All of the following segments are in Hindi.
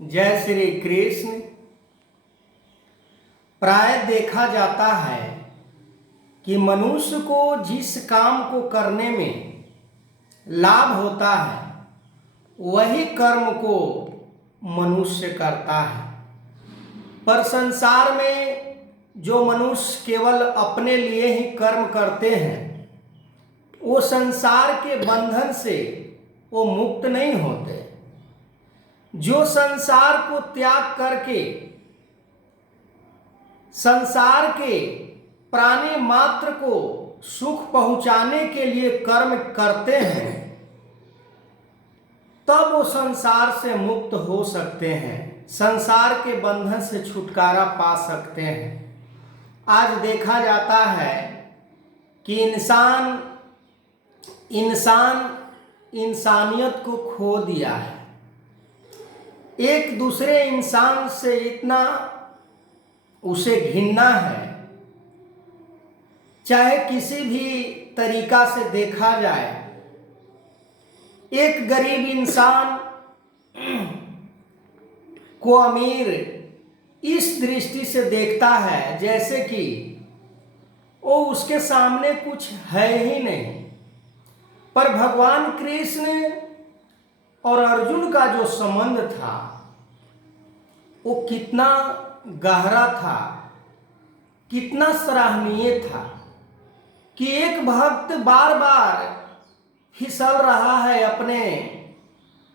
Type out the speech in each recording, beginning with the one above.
जय श्री कृष्ण। प्राय देखा जाता है कि मनुष्य को जिस काम को करने में लाभ होता है वही कर्म को मनुष्य करता है, पर संसार में जो मनुष्य केवल अपने लिए ही कर्म करते हैं वो संसार के बंधन से वो मुक्त नहीं होते। जो संसार को त्याग करके संसार के प्राणी मात्र को सुख पहुंचाने के लिए कर्म करते हैं तब वो संसार से मुक्त हो सकते हैं, संसार के बंधन से छुटकारा पा सकते हैं। आज देखा जाता है कि इंसान इंसानियत को खो दिया है। एक दूसरे इंसान से इतना उसे घृणा है, चाहे किसी भी तरीका से देखा जाए। एक गरीब इंसान को अमीर इस दृष्टि से देखता है जैसे कि वो उसके सामने कुछ है ही नहीं, पर भगवान कृष्ण और अर्जुन का जो संबंध था वो कितना गहरा था, कितना सराहनीय था कि एक भक्त बार बार फिसल रहा है अपने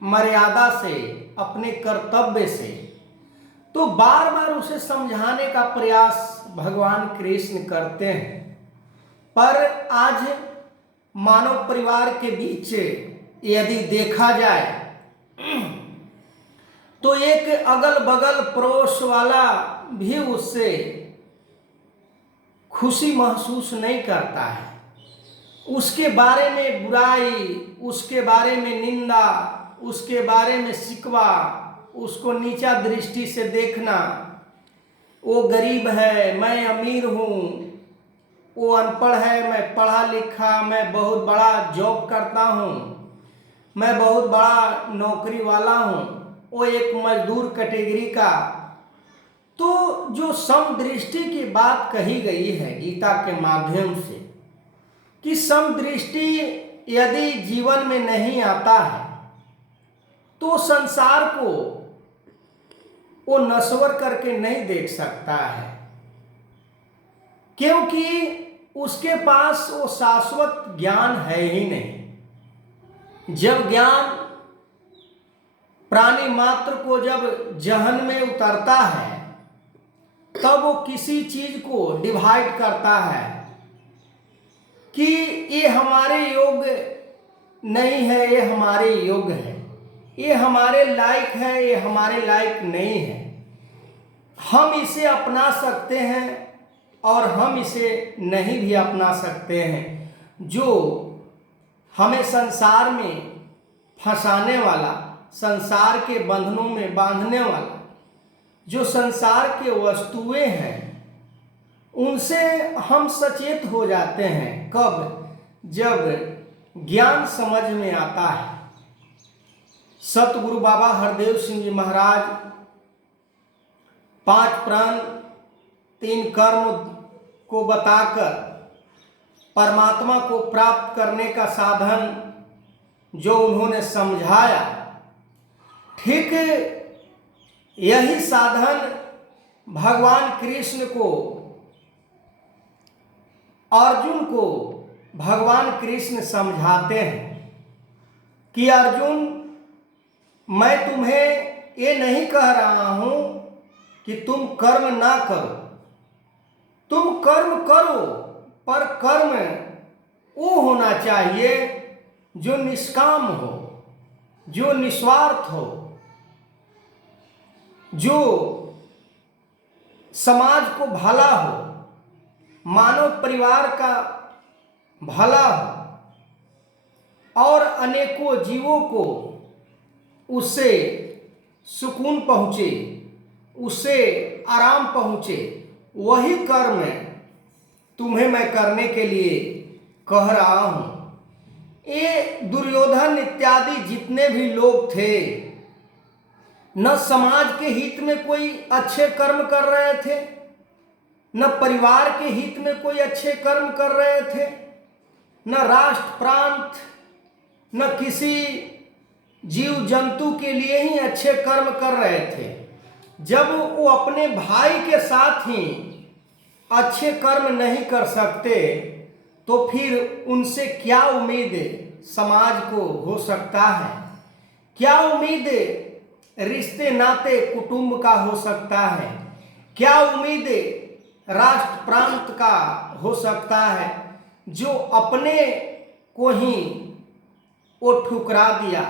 मर्यादा से, अपने कर्तव्य से, तो बार बार उसे समझाने का प्रयास भगवान कृष्ण करते हैं। पर आज मानव परिवार के बीच यदि देखा जाए तो एक अगल बगल पड़ोस वाला भी उससे खुशी महसूस नहीं करता है। उसके बारे में बुराई, उसके बारे में निंदा, उसके बारे में शिकवा, उसको नीचा दृष्टि से देखना, वो गरीब है मैं अमीर हूँ, वो अनपढ़ है मैं पढ़ा लिखा, मैं बहुत बड़ा जॉब करता हूँ, मैं बहुत बड़ा नौकरी वाला हूँ, वो एक मजदूर कैटेगरी का। तो जो समदृष्टि की बात कही गई है गीता के माध्यम से कि समदृष्टि यदि जीवन में नहीं आता है तो संसार को वो नश्वर करके नहीं देख सकता है, क्योंकि उसके पास वो शाश्वत ज्ञान है ही नहीं। जब ज्ञान प्राणी मात्र को जब जहन में उतरता है तब वो किसी चीज को डिवाइड करता है कि ये हमारे योग्य नहीं है, ये हमारे योग्य है, ये हमारे लायक है, ये हमारे लायक नहीं है, हम इसे अपना सकते हैं और हम इसे नहीं भी अपना सकते हैं। जो हमें संसार में फंसाने वाला, संसार के बंधनों में बांधने वाला जो संसार के वस्तुएं हैं उनसे हम सचेत हो जाते हैं कब? जब ज्ञान समझ में आता है। सतगुरु बाबा हरदेव सिंह जी महाराज 5 प्राण 3 कर्म को बताकर परमात्मा को प्राप्त करने का साधन जो उन्होंने समझाया, ठीक यही साधन भगवान कृष्ण को, अर्जुन को भगवान कृष्ण समझाते हैं कि अर्जुन मैं तुम्हें ये नहीं कह रहा हूं कि तुम कर्म ना करो, तुम कर्म करो, पर कर्म वो होना चाहिए जो निष्काम हो, जो निस्वार्थ हो, जो समाज को भला हो, मानव परिवार का भला हो और अनेकों जीवों को उससे सुकून पहुँचे, उससे आराम पहुँचे, वही कर्म तुम्हें मैं करने के लिए कह रहा हूँ। ये दुर्योधन इत्यादि जितने भी लोग थे न समाज के हित में कोई अच्छे कर्म कर रहे थे, न परिवार के हित में कोई अच्छे कर्म कर रहे थे, न राष्ट्र प्रांत न किसी जीव जंतु के लिए ही अच्छे कर्म कर रहे थे। जब वो अपने भाई के साथ ही अच्छे कर्म नहीं कर सकते तो फिर उनसे क्या उम्मीद समाज को हो सकता है? क्या उम्मीद रिश्ते नाते कुटुंब का हो सकता है? क्या उम्मीद राष्ट्र प्रांत का हो सकता है, जो अपने को ही वो ठुकरा दिया,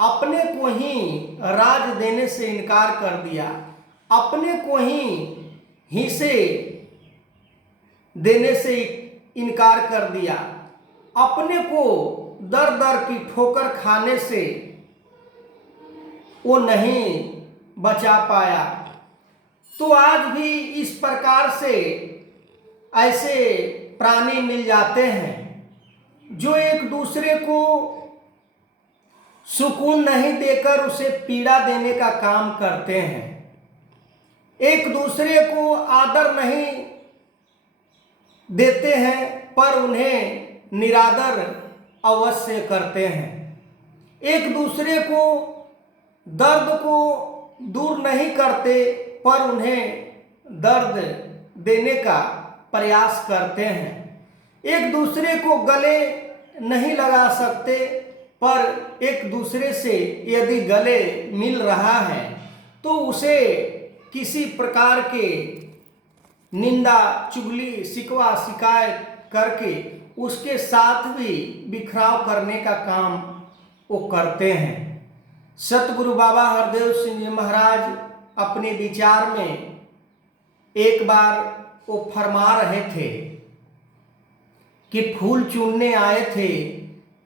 अपने को ही राज देने से इनकार कर दिया, अपने को ही हिस्से देने से इनकार कर दिया, अपने को दर दर की ठोकर खाने से वो नहीं बचा पाया। तो आज भी इस प्रकार से ऐसे प्राणी मिल जाते हैं जो एक दूसरे को सुकून नहीं देकर उसे पीड़ा देने का काम करते हैं, एक दूसरे को आदर नहीं देते हैं पर उन्हें निरादर अवश्य करते हैं, एक दूसरे को दर्द को दूर नहीं करते पर उन्हें दर्द देने का प्रयास करते हैं, एक दूसरे को गले नहीं लगा सकते पर एक दूसरे से यदि गले मिल रहा है तो उसे किसी प्रकार के निंदा चुगली शिकवा शिकायत करके उसके साथ भी बिखराव करने का काम वो करते हैं। सतगुरु बाबा हरदेव सिंह जी महाराज अपने विचार में एक बार वो फरमा रहे थे कि फूल चुनने आए थे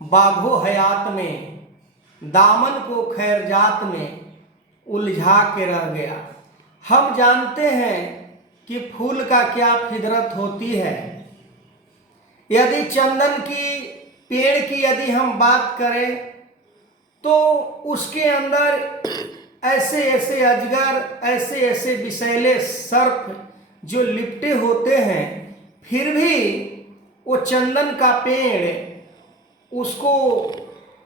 बाघो हयात में, दामन को खैरजात में उलझा के रह गया। हम जानते हैं कि फूल का क्या फितरत होती है। यदि चंदन की पेड़ की यदि हम बात करें तो उसके अंदर ऐसे ऐसे अजगर, ऐसे ऐसे विषैले सर्प जो लिपटे होते हैं, फिर भी वो चंदन का पेड़ उसको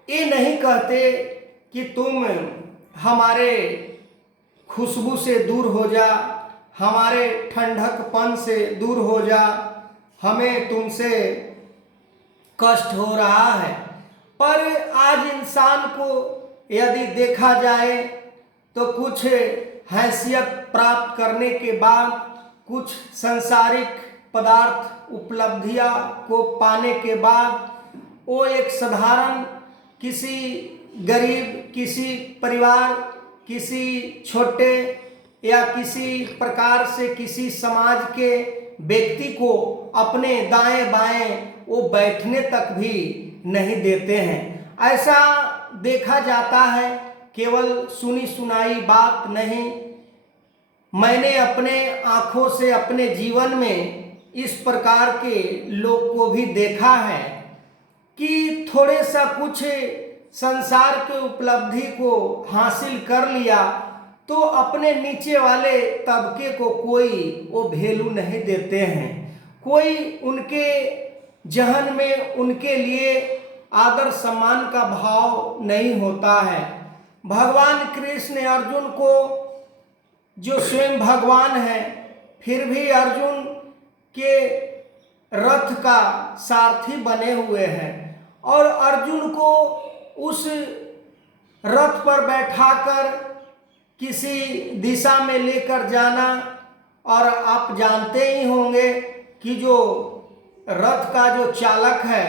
ये नहीं कहते कि तुम हमारे खुशबू से दूर हो जा, हमारे ठंडकपन से दूर हो जा, हमें तुमसे कष्ट हो रहा है। पर आज इंसान को यदि देखा जाए तो कुछ हैसियत प्राप्त करने के बाद, कुछ सांसारिक पदार्थ उपलब्धियां को पाने के बाद वो एक साधारण किसी गरीब, किसी परिवार, किसी छोटे या किसी प्रकार से किसी समाज के व्यक्ति को अपने दाएं बाएं वो बैठने तक भी नहीं देते हैं। ऐसा देखा जाता है, केवल सुनी सुनाई बात नहीं, मैंने अपने आँखों से अपने जीवन में इस प्रकार के लोग को भी देखा है कि थोड़े सा कुछ संसार के उपलब्धि को हासिल कर लिया तो अपने नीचे वाले तबके को कोई वो वैल्यू नहीं देते हैं, कोई उनके जहन में उनके लिए आदर सम्मान का भाव नहीं होता है। भगवान कृष्ण अर्जुन को, जो स्वयं भगवान है, फिर भी अर्जुन के रथ का सारथी बने हुए हैं और अर्जुन को उस रथ पर बैठाकर किसी दिशा में लेकर जाना, और आप जानते ही होंगे कि जो रथ का जो चालक है,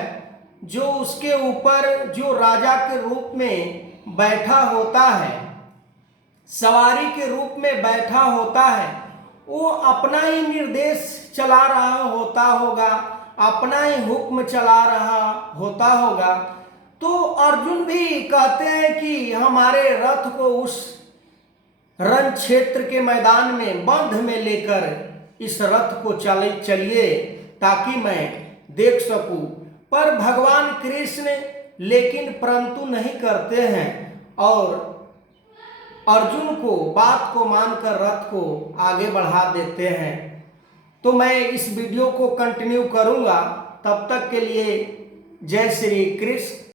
जो उसके ऊपर जो राजा के रूप में बैठा होता है, सवारी के रूप में बैठा होता है, वो अपना ही निर्देश चला रहा होता होगा, अपना ही हुक्म चला रहा होता होगा। तो अर्जुन भी कहते हैं कि हमारे रथ को उस रण क्षेत्र के मैदान में बंध में लेकर इस रथ को चलिए ताकि मैं देख सकूं। पर भगवान कृष्ण लेकिन परंतु नहीं करते हैं और अर्जुन को बात को मानकर रथ को आगे बढ़ा देते हैं। तो मैं इस वीडियो को कंटिन्यू करूंगा, तब तक के लिए जय श्री कृष्ण।